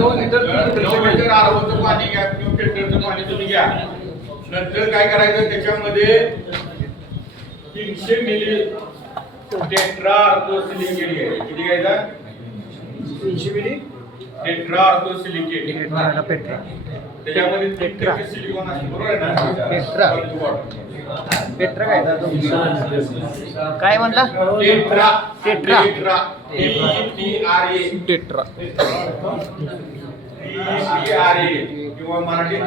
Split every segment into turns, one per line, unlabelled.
नऊ लिटर
नऊ लिटर पाणी घ्या किंवा फिल्टरचं पाणी तुम्ही घ्या. नंतर काय करायचं त्याच्यामध्ये तीनशे मिली टेट्रा अर्थोसिलिकेट घ्यायचं किती घ्यायचा?
तीनशे मिली?
टेट्रा त्याच्यामध्ये
टेट्रा.
टेट्रा सिलिकॉन असते बरोबर आहे ना
टेट्रा.
बरोबर.
पेट्रा काय? काय म्हणला
टेट्रा
टेट्रा.
टेट्रा किंवा मराठीत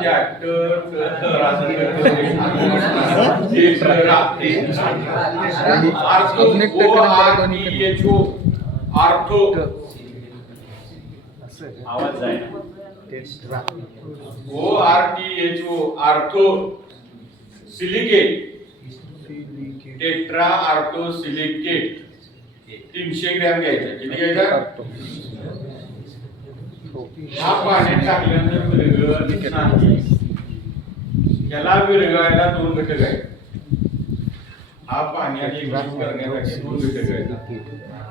आर्थो आर्थो
आवाज
O R T H O ortho silicate tetra ortho silicate तीनशे ग्रॅम घ्यायचं. किती घ्यायचं? हा पाण्यात टाकल्यानंतर विरघळत नाही. याला विरघळायला दोन घटक आहेत. हा एक मिक्स करण्यासाठी दोन घटक आहेत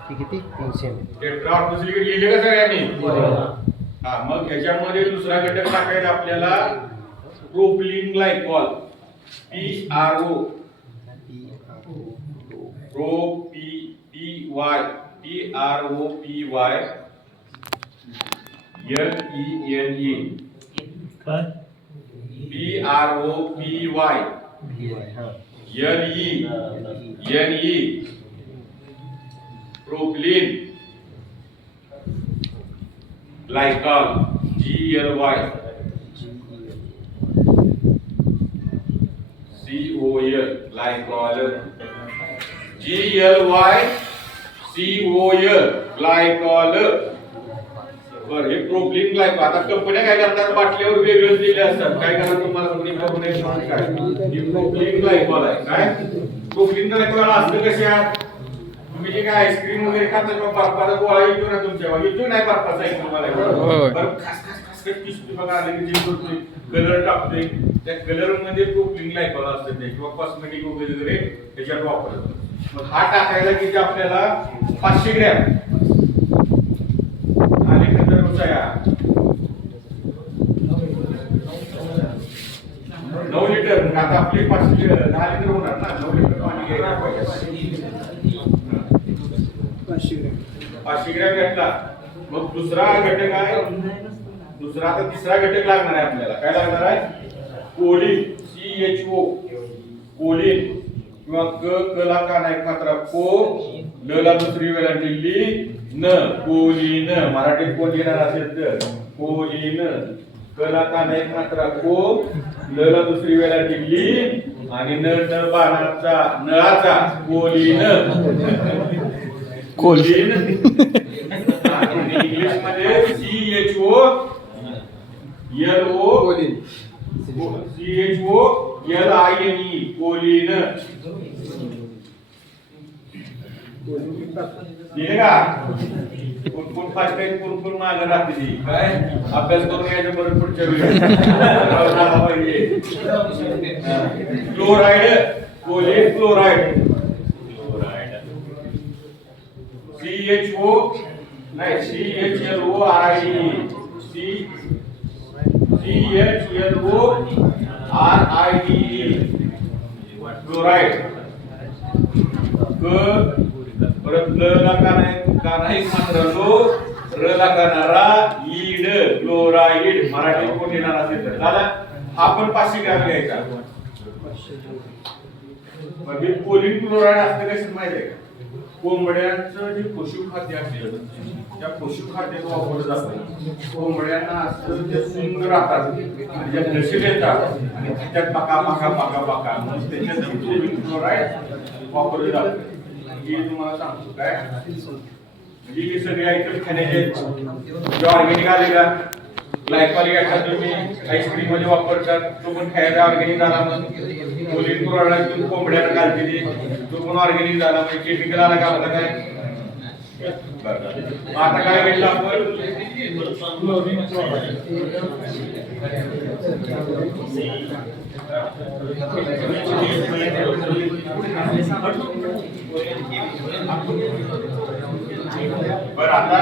ती किती? तीनशे.
टेट्रा आर्थो सिलिकेट लिहिले का सगळ्यांनी? हा मग ह्याच्यामध्ये दुसरा घटक टाकायचा आपल्याला propylene glycol P R O pro P P Y P R O P Y L E N E P R O P Y L E N E propylene glycol G L Y C बर हे प्रोप्लिन glycol आता कंपन्या काय करतात? बाटल्यावर वेगळं दिले असतात. काय करतात तुम्हाला? कोणी काय ही प्रोप्लिन ग्लायकॉल आहे काय? प्रोप्लिन ग्लायकॉल असतं कशा तुम्ही जे काय आईस्क्रीम वगैरे खाता किंवा बर्फाचा गोळा येतो ना तुमच्या. येतो नाही बर्फाचा एक तुम्हाला
होय.
बरं, खास खास खास खास दिसतो बघा आले की जे करतोय. कलर टाकतोय. त्या कलरमध्ये प्रोप्लिन ग्लायकॉल असतं ते. किंवा कॉस्मेटिक वगैरे वगैरे त्याच्यात वापरतात मग हा टाकायला किती आपल्याला? पाचशे ग्रॅम आणि नंतर उचया नऊ लिटर मग आता आपली पाचशे दहा लिटर होणार ना नऊ लिटर पाणी घ्यायला पाहिजे
पाचशे ग्रॅम
घेतला मग दुसरा घटक आहे. दुसरा आता तिसरा घटक लागणार आहे आपल्याला. काय लागणार आहे? Choline C H O choline किंवा क क ला का नाही मात्रा को ल ला दुसरी वेळा दिली न. कोलिन. मराठीत कोण घेणार असेल तर? कोलिन. काना एक मात्रा को ला दुसरी वेळा दिली आणि न न बाणाचा नळाचा कोलिन कोलिन इंग्लिशमध्ये C H O L O
choline
C H O L I N E choline दिले का? कोण कोण फास्ट आहे कोण कोण मागे राहते काय? अभ्यास करून यायचं बरं पुढच्या वेळी. Chloride choline chloride. C H O नाही C H L O R I D. C C H L O R I D chloride. क परत ल ला काना काना एक मात्र लो र ला कानारा ईड. क्लोराइड मराठीत कोण येणार असेल तर? दादा हा पण पाचशे ग्रॅम घ्यायचा. म्हणजे मग हे कोलिन क्लोराइड असतं कसं माहिती आहे का? कोंबड्यांचं जे पशुखाद्य असतं त्या पशुखाद्यात वापरलं जातं. कोंबड्यांना असं जे सुंदर राहतात ज्या नशीब येतात आणि त्याच्यात पाका पाका पाका पाका मग त्याच्यात कोलिन क्लोराइड वापरलं जातं. हे तुम्हाला सांगतो काय? म्हणजे हे सगळे आयटम खाण्याचे जे म्हणजे आले का? ग्लायकॉल याचा तुम्ही? आईस्क्रीममध्ये वापरतात. तो पण खायचा ऑर्गेनिक झाला मग. कोलिन कोंबड्याला घालते तो. पण ऑर्गेनिक झाला. म्हणजे केमिकल आला का? आपला काय? बरं. आता काय भेटलं आपण बरं आता